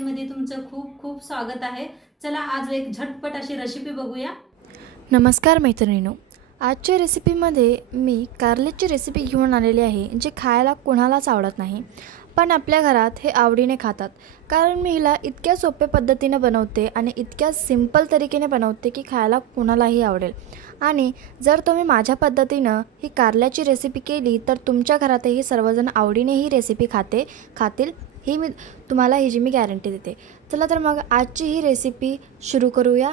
मध्ये तुमचं खूप खूप स्वागत आहे। चला आज एक झटपट अशी रेसिपी बघूया। नमस्कार मैत्रिणींनो, आजच्या रेसिपीमध्ये मी कारल्याची रेसिपी घेऊन आलेली आहे, जे खायला कोणालाच आवडत नाही, पण आपल्या घरात हे आवडीने खातात। कारण मी हिला इतक्या सोप्या पद्धतीने बनवते आणि इतक्या सिंपल तरीकेने बनवते की खायला कोणालाही आवडेल। आणि जर तुम्ही माझ्या पद्धतीने ही कारल्याची रेसिपी केली तर तुमच्या घरातही सर्वजण आवडीने ही रेसिपी खातील ही मी तुम्हाला ही गॅरंटी देते। चला तर मग आजची ही रेसिपी सुरू करूया।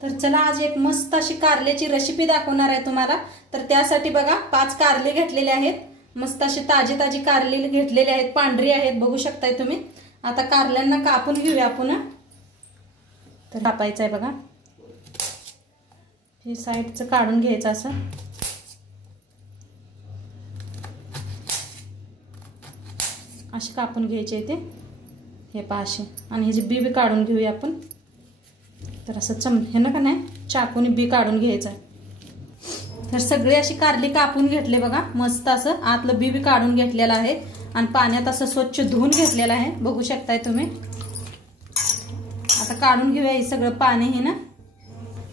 तर चला आज एक मस्त अशी कारल्याची रेसिपी दाखवणार आहे तुम्हाला। तर त्यासाठी बघा 5 कारले घेतलेले आहेत, मस्त अशी ताजी कारले घेतलेले आहेत, पांढरी आहेत बघू शकताय तुम्ही। आता कारल्यांना कापून घेऊया आपण। तर कापायचं आहे बघा, हे साईडचं काढून घ्यायचं असं। असे कापून घ्यायचे ते हे पाशे, आणि हे जे बी काढून घेऊया आपण। तर असं हे ना का नाही चाकूने बी काढून घ्यायचं। तर सगळे अशी कारली कापून घेतले बघा, मस्त असं आतलं बी काढून घेतलेलं आहे आणि पाण्यात असं स्वच्छ धुवून घेतलेलं आहे बघू शकताय तुम्ही। आता काढून घेऊया हे सगळं पाणी हे ना।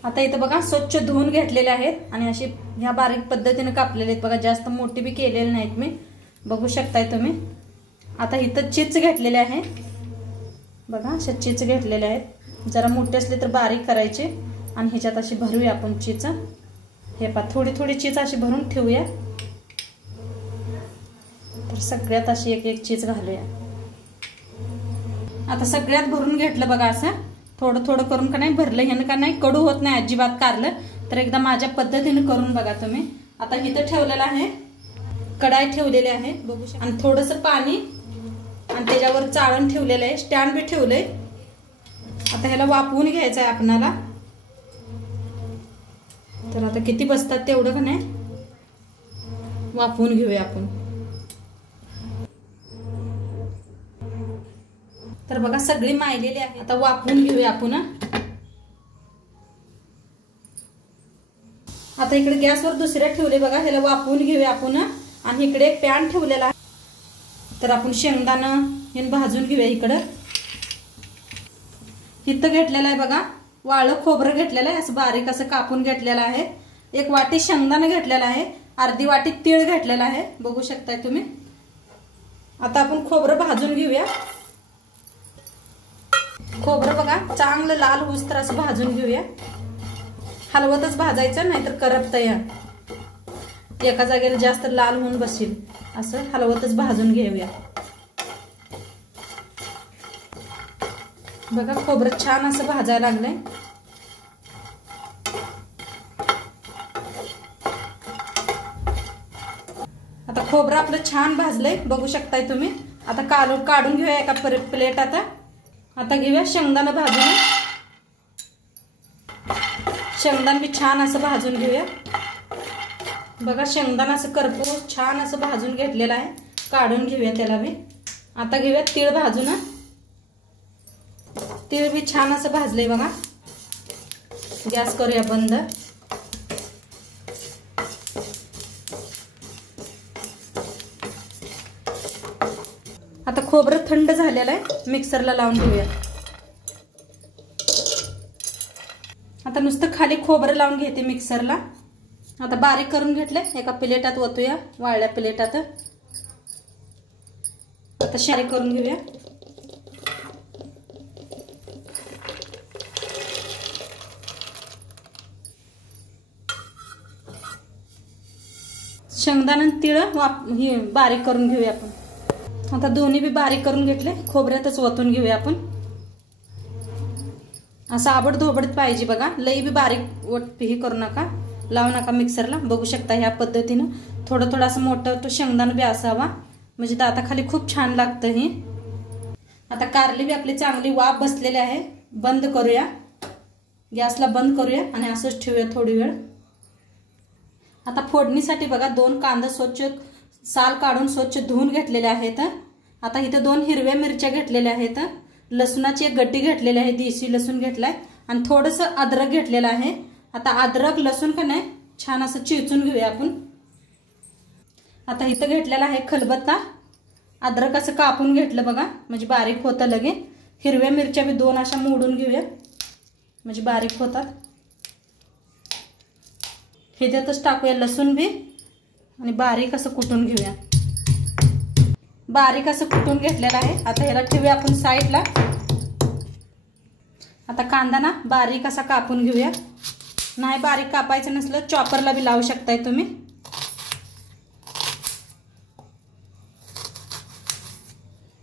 आता इथं बघा स्वच्छ धुवून घेतलेले आहेत आणि अशी ह्या बारीक पद्धतीने कापलेले आहेत बघा, जास्त मोठी बी केलेले नाहीत मी बघू शकताय तुम्ही। आता इथं चीज घेतलेले आहे बघा, अशा चीज घेतलेले आहेत, जरा मोठे असले तर बारीक करायचे आणि ह्याच्यात अशी भरूया आपण चीज। हे पा थोडी चीज अशी भरून ठेवूया। तर सगळ्यात अशी एक चीज घालूया। आता सगळ्यात भरून घेतलं बघा, असं थोडं करून का नाही भरलं, ह्यानं का नाही कडू होत नाही अजिबात कारलं। तर एकदा माझ्या पद्धतीने करून बघा तुम्ही। आता इथं ठेवलेलं आहे, कढाई ठेवलेली आहे बघू शकता, आणि थोडंसं पाणी आणि त्याच्यावर चाळण ठेवलेलं आहे, स्टँड बी ठेवलंय। आता ह्याला वाफवून घ्यायचं आहे आपणाला। तर आता किती बसतात तेवढं का नाही वाफवून घेऊया आपण। तर बघा सगळी मायलेली आहे, आता वाफवून घेऊया आपण। आता इकडे गॅसवर दुसऱ्या ठेवले बघा, ह्याला वाफवून घेऊया आपण। आणि इकडे एक पॅन ठेवलेला आहे, तर आपण शेंगदाणं हे भाजून घेऊया। इकडं घेतलेलं आहे बघा वाळं खोबरं घेतलेलं आहे, असं बारीक असं कापून घेतलेलं आहे। 1 वाटी शेंगदाणा घेतलेला आहे, अर्धी वाटी तीळ घेतलेला आहे बघू शकताय तुम्ही। आता आपण खोबरं भाजून घेऊया। खोबरं बघा चांगलं लाल होऊस तर असं भाजून घेऊया, हलवतच भाजायचं नाहीतर करपतंय, एका जागेला जास्त लाल होऊन बसेल, असं हलवतच भाजून घेऊया। बघा खोबरं छान असं भाजायला लागलंय। आता खोबरं आपलं छान भाजलंय बघू शकताय तुम्ही। आता काढून घेऊया एका प्लेट। आता घेऊया शेंगदाणा भाजून, शेंगदाणा बी छान असं भाजून घेऊया बघा। शेंगदाणा असं करपूस छान असं भाजून घेतलेलं आहे, काढून घेऊया त्याला बी। आता घेऊया तीळ भाजून, तीळ बी छान असं भाजलंय बघा। गॅस करूया बंद। आता खोबरं थंड झालेलं आहे, मिक्सरला लावून घेऊया। आता नुसतं खाली खोबरं लावून घेते मिक्सरला। आता बारीक करून घेतले, एका प्लेटात ओतूया, वाळल्या प्लेटात। आता शारी करून घेऊया। शेंगदाणा तीळ हे बारीक करून घेऊया आपण। आता दोन्ही बी बारीक करून घेतले, खोबऱ्यातच ओतून घेऊया आपण। असं आबडधोबडत पाहिजे बघा, लई बी बारीक हे करू नका, लावू नका मिक्सरला बघू शकता। ह्या पद्धतीनं थोडं असं मोठं तो शेंगदाणा बी असावा, म्हणजे दाताखाली खूप छान लागतं हे। आता कारली बी आपली चांगली वाफ बसलेली आहे, बंद करूया, गॅसला बंद करूया आणि असंच ठेवूया थोडी वेळ। आता फोडणीसाठी बघा 2 कांदा स्वच्छ साल काढून स्वच्छ धुवून घेतलेले आहेत। आता इथे 2 हिरव्या मिरच्या घेतलेल्या आहेत, लसणाची एक गड्डी घेतलेली आहे, देशी लसूण घेतलाय, आणि थोडंसं अद्रक घेतलेलं आहे। आता अद्रक लसूण का नाही छान असं चिरचून घेऊया आपण। आता इथं घेतलेला आहे खलबत्ता, अद्रक असं कापून घेतलं बघा, म्हणजे बारीक होतं लगे। हिरव्या मिरच्या बी 2 अशा मोडून घेऊया, म्हणजे बारीक होतात. ह्याच्यातच टाकूया लसूण बी आणि बारीक असं कुटून घेऊया. बारीक असं कुटून घेतलेलं आहे. आता ह्याला ठेवूया आपण साईडला. आता कांदा ना बारीक असा कापून घेऊया. नाही बारीक कापायचं नसलं चॉपरला बी लावू शकताय तुम्ही.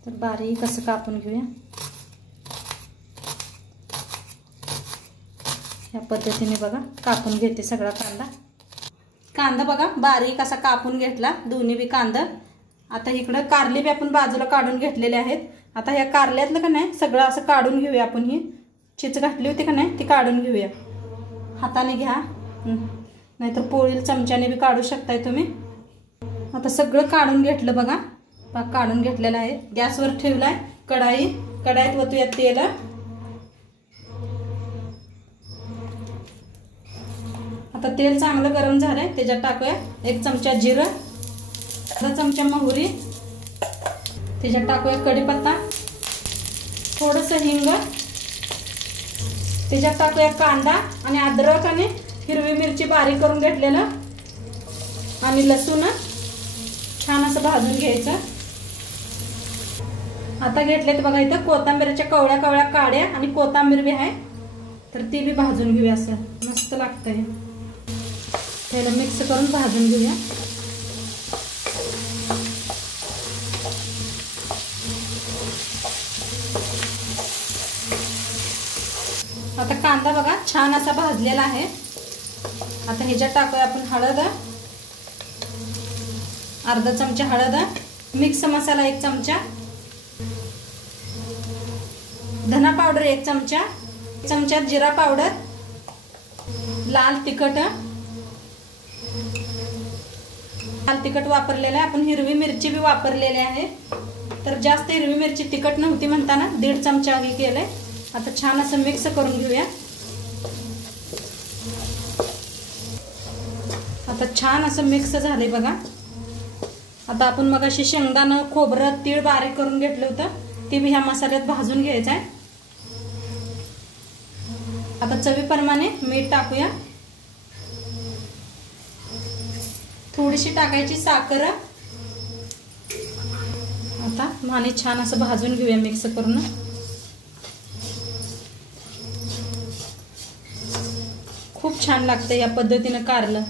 तर बारीक असं कापून घेऊया. या पद्धतीने बघा कापून घेते सगळा कांदा बघा बारीक असा कापून घेतला दोन्ही बी कांदा. आता इकडं कारली बी आपण बाजूला काढून घेतलेले आहेत. आता ह्या कारल्यातलं का नाही सगळं असं काढून घेऊया आपण. ही चिच घातली होती का नाही ती काढून घेऊया. हाताने घ्या, नाहीतर पोळीला चमच्याने बी काढू शकताय तुम्ही. आता सगळं काढून घेतलं बघा. काढून घेतलेलं आहे. गॅसवर ठेवलाय कढाईत ओतूया तेल. आता तेल चांगलं गरम झालंय, त्याच्यात टाकूया 1 चमचा जिरं, 1 चमचा मोहरी, त्याच्यात टाकूया कढीपत्ता, थोडंसं हिंग, त्याच्यात टाकूया कांदा आणि अद्रक आणि हिरवी मिरची बारीक करून घेतलेलं आणि लसूण छान असं भाजून घ्यायचं. आता घेतलेत बघा इथं कोथिंबीरच्या कवळ्या काड्या आणि कोथिंबीर बी आहे, तर ती बी भाजून घेऊया. असं मस्त लागतंय. त्याला मिक्स करून भाजून घेऊया. आता कांदा बघा छान असा भाजलेला आहे. आता ह्याच्यात टाकूया आपण हळद, अर्धा चमचा हळद, मिक्स मसाला 1 चमचा, धना पावडर 1 चमचा, 1 चमचा जिरा पावडर, लाल तिखट वापरलेला आहे आपण. हिरवी मिरची बी वापरलेली आहे, तर जास्त हिरवी मिरची तिखट नव्हती म्हणताना 1.5 चमचा आधी केलंय. आता छान असं मिक्स करून घेऊया. आता छान असं मिक्स झाले बघा. आता आपण मगाशी शेंगदाणं, खोबरं, तीळ बारीक करून घेतलं होतं ते बी ह्या मसाल्यात भाजून घ्यायचं आहे. आता चवीप्रमाणे मीठ टाकूया. थोडीशी टाकायची साखर. आता आणि छान असं भाजून घेऊया मिक्स करून. खूप छान लागतं या पद्धतीने कारलं.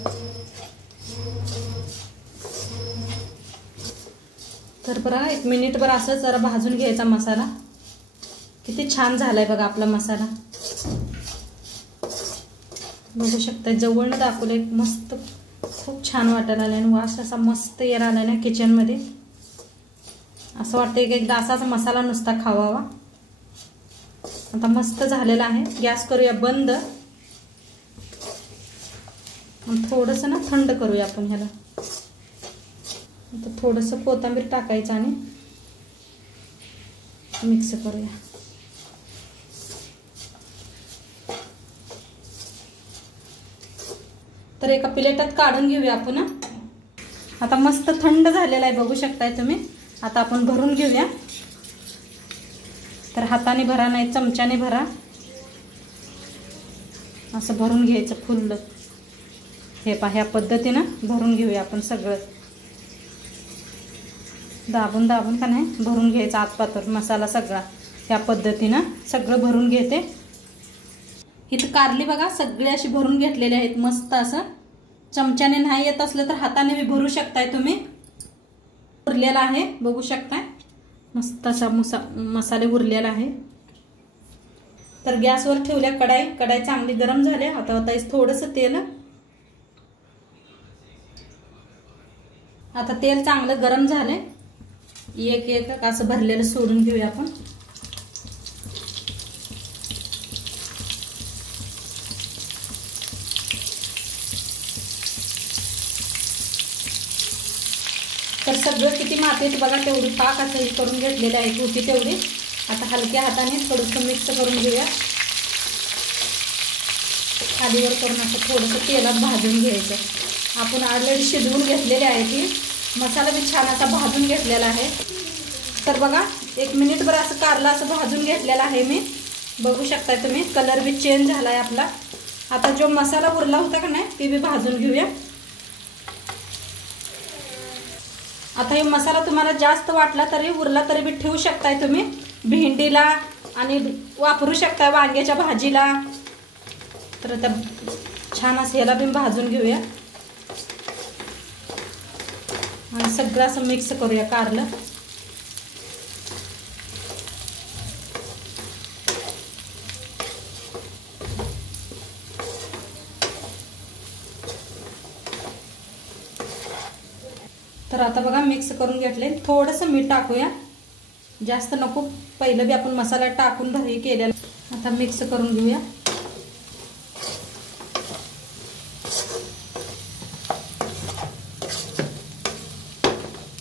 तर बघा 1 मिनिटभर असं जरा भाजून घ्यायचा मसाला. किती छान झालाय बघा आपला मसाला. बघू शकता जवळनं दाखवलंय. मस्त खूप छान वाटायला आलाय आणि वास असा मस्त यायला आलाय ना किचन मध्ये. असं वाटतंय की एकदा असाच मसाला नुसता खावावा. आता मस्त झालेला आहे. गॅस करूया बंद. थोडंसं ना थंड करूया आपण ह्याला. आता थोडंसं कोथिंबीर टाकायचं आणि मिक्स करूया. तर एका प्लेटात काढून घेऊया आपण. आता मस्त थंड झालेला आहे बघू शकताय तुम्ही. आता आपण भरून घेऊया. तर हाताने भरा नाही चमच्याने भरा. असं भरून घ्यायचं फुल. हे पहा ह्या पद्धतीनं भरून घेऊया आपण सगळं. दाबून का नाही भरून घ्यायचं आतपातून मसाला सगळा. ह्या पद्धतीनं सगळं भरून घेते. इथं कारली बघा सगळे अशी भरून घेतलेले आहेत मस्त असं. चमच्याने नाही येत असलं तर हाताने बी भरू शकताय तुम्ही. उरलेला आहे बघू शकताय. मस्त असा मसाले उरलेला आहे. तर गॅसवर ठेवल्या कढाई चांगली गरम झाली. आता थोडंसं तेल. आता तेल चांगलं गरम झालंय. एक असं भरलेलं सोडून घेऊया आपण. तर सगळं किती मातीत बघा तेवढी पाक असं हे करून घेतलेली आहे होती तेवढी. आता हलक्या हाताने थोडंसं मिक्स करून घेऊया. खालीवर करून असं थोडंसं तेलात भाजून घ्यायचं. आपण ऑलरेडी शिजवून घेतलेले आहे ती. मसाला बी छान असा भाजून घेतलेला आहे. तर बघा 1 मिनिटभर असं कारलं असं भाजून घेतलेलं आहे मी, बघू शकताय तुम्ही. कलर बी चेंज झालाय आपला. आता जो मसाला उरला होता का नाही ते बी भाजून घेऊया. आता हे मसाला तुम्हाला जास्त वाटला तरी उरला तरी बी ठेवू शकताय तुम्ही. भेंडीला आणि वापरू शकता वांग्याच्या भाजीला. तर आता छान असं याला बी भाजून घेऊया आणि सगळं असं मिक्स करूया कारलं. तर आता बघा मिक्स करून घेतले. थोडंसं मीठ टाकूया, जास्त नको. पहिलं बी आपण मसाला टाकून हे केलेला. आता मिक्स करून घेऊया.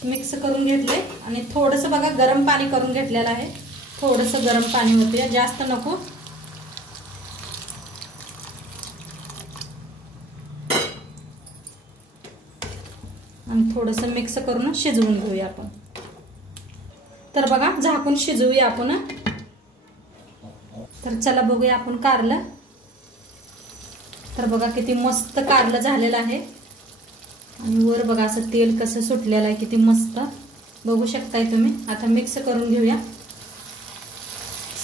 मिक्स करून घेतले आणि थोडंसं बघा गरम पाणी करून घेतलेलं आहे. थोडंसं गरम पाणी होते, जास्त नको. आणि थोडंसं मिक्स करून शिजवून घेऊया आपण. तर बघा झाकून शिजवूया आपण. तर चला बघूया आपण कारलं. तर बघा किती मस्त कारलं झालेलं आहे आणि वर बघा असं तेल कसं सुटलेलं आहे, किती मस्त बघू शकताय तुम्ही. आता मिक्स करून घेऊया.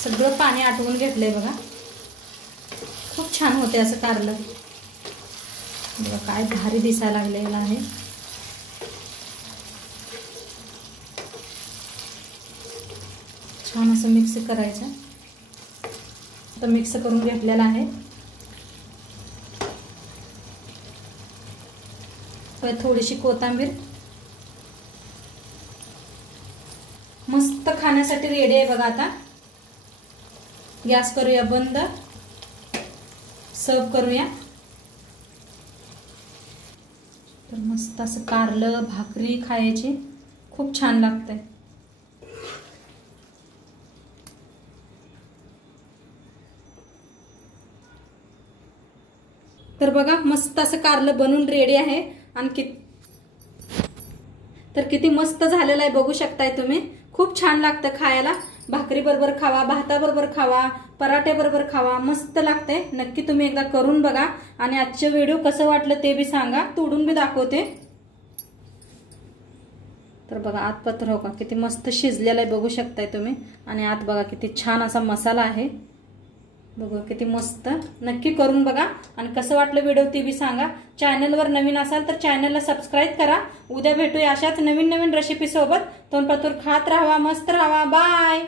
सगळं पाणी आटवून घेतलंय बघा. खूप छान होते असं कारलं. बघा काय भारी दिसायला लागलेलं आहे. छान असं मिक्स करायचं. आता मिक्स करून घेतलेलं आहे. थोडीशी कोथिंबीर. मस्त खाण्यासाठी रेडी आहे बघा. आता गॅस करूया बंद, सर्व करूया. तर मस्त असं कारलं भाकरी खायची खूप छान लागतंय. तर बघा मस्त असं कारलं बनून रेडी आहे आणि तर किती मस्त झालेलं आहे बघू शकताय तुम्ही. खूप छान लागतं खायला. भाकरी बरोबर खावा, भाताबरोबर खावा, पराठे बरोबर खावा, मस्त लागते. नक्की तुम्ही एकदा करून बघा आणि आजचे व्हिडिओ कसं वाटलं ते बी सांगा, तोडून बी दाखवते. तर बघा आत पत्र हो का किती मस्त शिजलेलं आहे बघू शकताय तुम्ही. आणि आत बघा किती छान असा मसाला आहे. बघा किती मस्त. नक्की करून बघा आणि कसं वाटलं व्हिडिओ ते बी सांगा. चॅनलवर नवीन असाल तर चॅनलला सबस्क्राईब करा. उद्या भेटूया अशाच नवीन नवीन रेसिपी सोबत. तोंडपातूर खात राहावा, मस्त राहावा. बाय.